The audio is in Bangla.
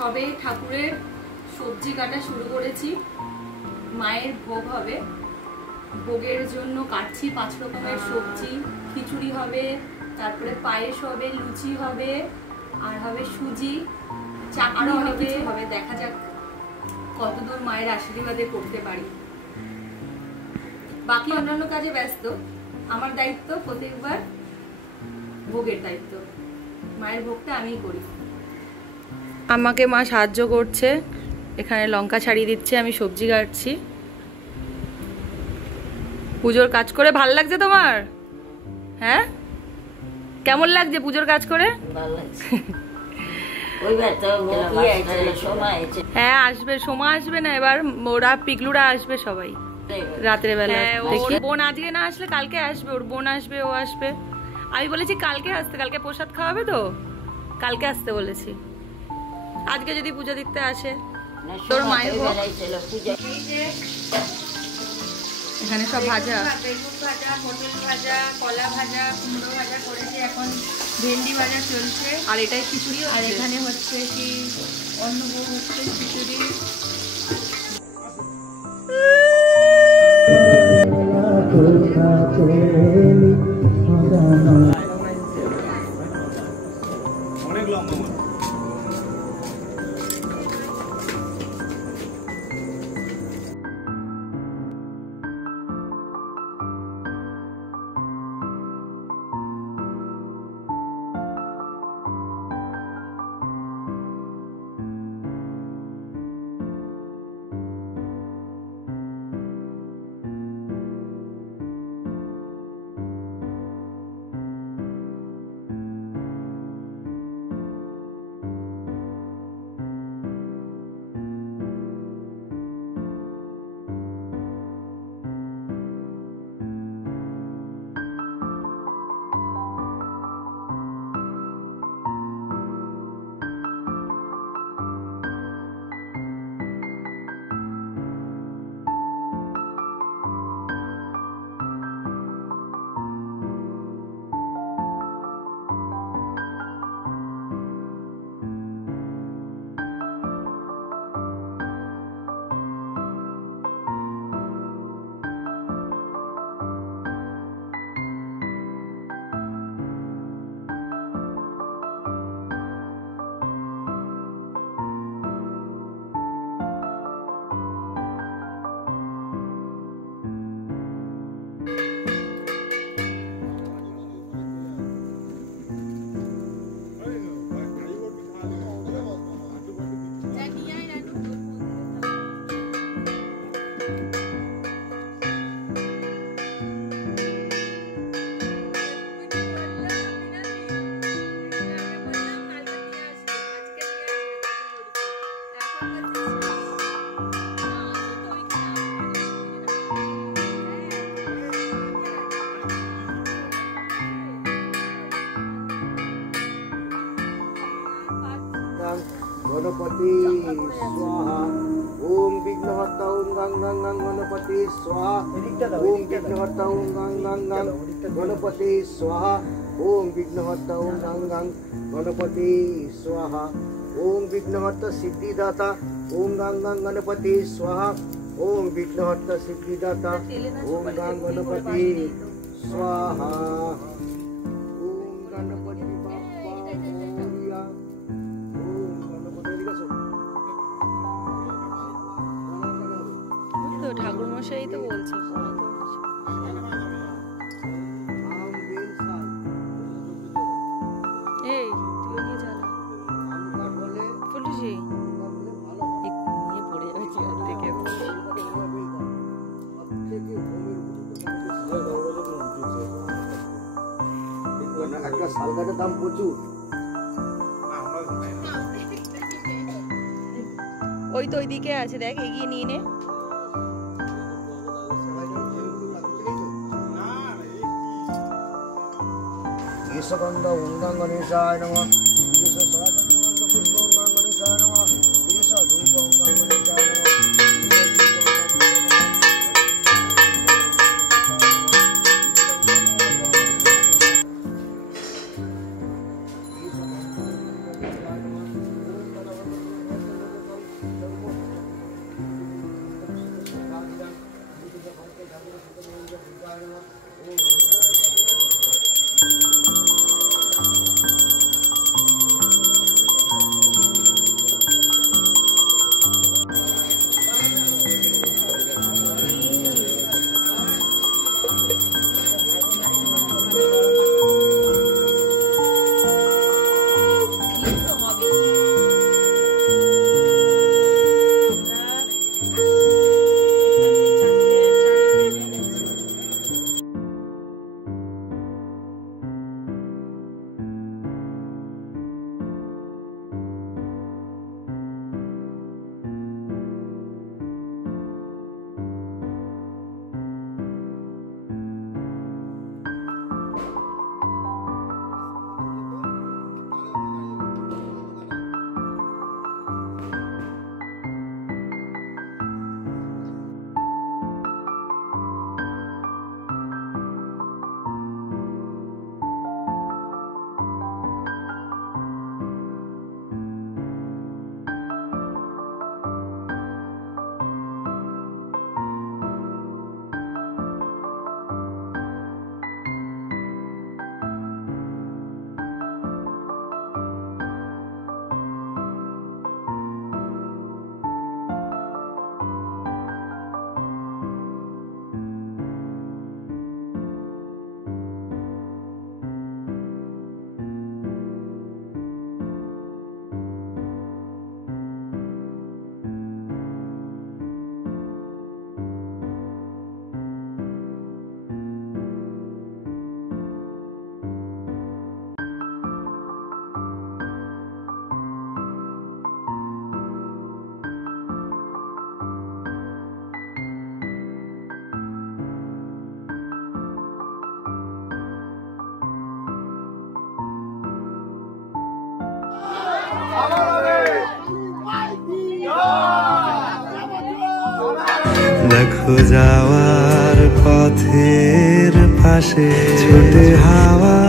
সবে ঠাকুরের সবজি কাটা শুরু করেছি। মায়ের ভোগ হবে, ভোগের জন্য কাটছি 5 রকমের সবজি। খিচুড়ি হবে, তারপরে পায়েস হবে, লুচি হবে, আর হবে সুজি, চাটনি হবে। দেখা যাক কতদূর মায়ের আশীর্বাদে করতে পারি। বাকি অন্যান্য কাজে ব্যস্ত। আমার দায়িত্ব প্রত্যেকবার ভোগের দায়িত্ব, মায়ের ভোগটা আমিই করি। আমাকে মা সাহায্য করছে, এখানে লঙ্কা ছাড়িয়ে দিচ্ছে, আমি সবজি কাটছি। পুজোর কাজ করে ভাল লাগছে তোমার? হ্যাঁ, কেমন লাগছে পুজোর কাজ করে? হ্যাঁ আসবে, সময় আসবে না এবার, ওরা পিগলুরা আসবে সবাই রাতের বেলা। ওর বোন আজকে না আসলে কালকে আসবে, ওর বোন আসবে, ও আসবে। আমি বলেছি কালকে আসতে, কালকে প্রসাদ খাওয়াবে তো, কালকে আসতে বলেছি। আজকে যদি পুজো দিতে আসে। তোর মায়ের এখানে সব ভাজা, বেগুন ভাজা, পটল ভাজা, কলা ভাজা, কুমড়ো ভাজা করেছে, এখন ভেন্ডি ভাজা চলছে, আর এটাই খিচুড়ি। আর এখানে হচ্ছে কি অন্নভোগ হচ্ছে, খিচুড়ি। অনেক লম্বা। गणपति स्वाहा ओम विघ्नहर्ता ओम गंग गंग गंग गणपति स्वाहा ओम विघ्नहर्ता ओम गंग गंग गंग गणपति स्वाहा ओम विघ्नहर्ता ओम गंग गंग गणपति स्वाहा ओम विघ्नहर्ता सिद्धिदाता ओम गंग गंग गणपति स्वाहा ओम विघ्नहर्ता सिद्धिदाता ओम गंग गणपति स्वाहा ओम गणपति ঠাকুর মশাই তো বলছে এই তুই নিয়ে জ্বালা ফুলটুসি নিয়ে পড়ে যাবে চেয়ার থেকে। একটা শাল গাছের দাম প্রচুর। ওই তো ওইদিকে আছে, দেখ এগিয়ে নিয়ে নে। ईशगंध ओंगांग गणेशाय नमः ईश सदानंद पुष्प ओंगांग गणेशाय नमः ईश धूप ओंगांग गणेशाय नमः দেখো যাওয়ার পথের পাশে ছোটে হাওয়া